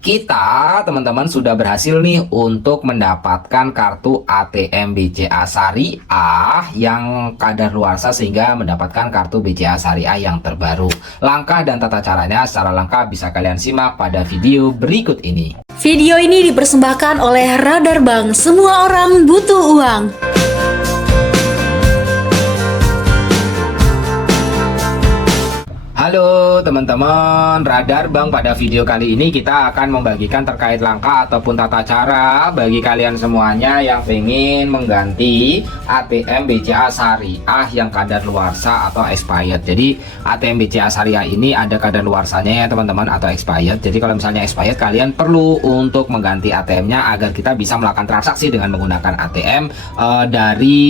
Kita, teman-teman, sudah berhasil nih untuk mendapatkan kartu ATM BCA Syariah yang kadaluarsa sehingga mendapatkan kartu BCA Syariah yang terbaru. Langkah dan tata caranya secara lengkap bisa kalian simak pada video berikut ini. Video ini dipersembahkan oleh Radar Bank. Semua orang butuh uang. Halo teman-teman, Radar Bank. Pada video kali ini kita akan membagikan terkait langkah ataupun tata cara bagi kalian semuanya yang ingin mengganti ATM BCA Syariah yang kadaluarsa atau expired. Jadi ATM BCA Syariah ini ada kadaluarsanya ya teman-teman, atau expired. Jadi kalau misalnya expired, kalian perlu untuk mengganti ATM-nya agar kita bisa melakukan transaksi dengan menggunakan ATM dari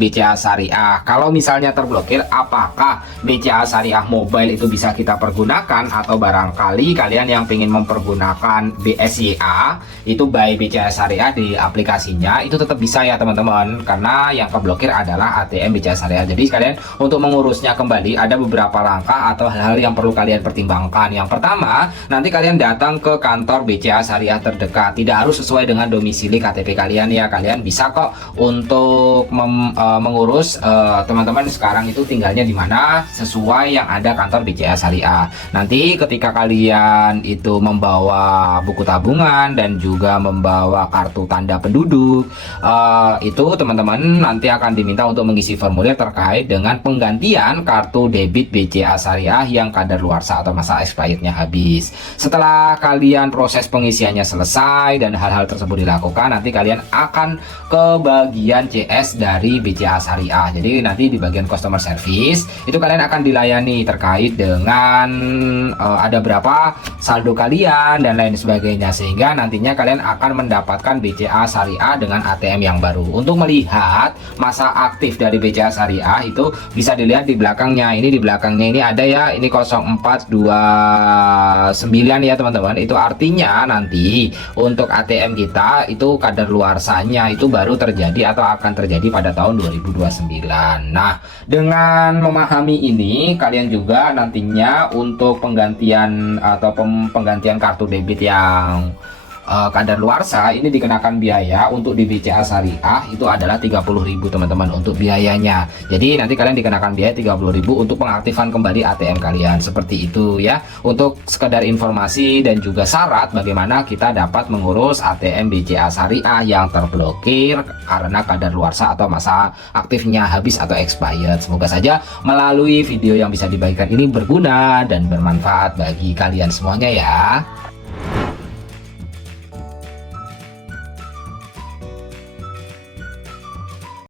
BCA Syariah. Kalau misalnya terblokir, apakah BCA Syariah Mobile itu bisa kita pergunakan, atau barangkali kalian yang ingin mempergunakan BSYA itu by BCA Syariah di aplikasinya, itu tetap bisa ya teman-teman, karena yang keblokir adalah ATM BCA Syariah. Jadi kalian untuk mengurusnya kembali ada beberapa langkah atau hal-hal yang perlu kalian pertimbangkan. Yang pertama, nanti kalian datang ke kantor BCA Syariah terdekat. Tidak harus sesuai dengan domisili KTP kalian ya, kalian bisa kok untuk mengurus teman-teman sekarang itu tinggalnya di mana sesuai yang ada kantor BCA Syariah. Nanti ketika kalian itu membawa buku tabungan dan juga membawa kartu tanda penduduk, itu teman-teman nanti akan diminta untuk mengisi formulir terkait dengan penggantian kartu debit BCA Syariah yang kadaluarsa atau masa expirednya habis. Setelah kalian proses pengisiannya selesai dan hal-hal tersebut dilakukan, nanti kalian akan ke bagian CS dari BCA Syariah. Jadi nanti di bagian customer service itu kalian akan dilayani terkait dengan ada berapa saldo kalian dan lain sebagainya, sehingga nantinya kalian akan mendapatkan BCA Syariah dengan ATM yang baru. Untuk melihat masa aktif dari BCA Syariah itu bisa dilihat di belakangnya. Ini di belakangnya ini ada ya, ini 0429 ya teman-teman. Itu artinya nanti untuk ATM kita itu kadaluarsanya itu baru terjadi atau akan terjadi pada tahun 2029. Nah, dengan memahami ini, kalian juga nantinya untuk penggantian atau penggantian kartu debit yang kadaluarsa ini dikenakan biaya untuk di BCA Syariah itu adalah 30.000 teman-teman untuk biayanya. Jadi nanti kalian dikenakan biaya 30.000 untuk pengaktifan kembali ATM kalian, seperti itu ya. Untuk sekedar informasi dan juga syarat bagaimana kita dapat mengurus ATM BCA Syariah yang terblokir karena kadaluarsa atau masa aktifnya habis atau expired. Semoga saja melalui video yang bisa dibagikan ini berguna dan bermanfaat bagi kalian semuanya ya.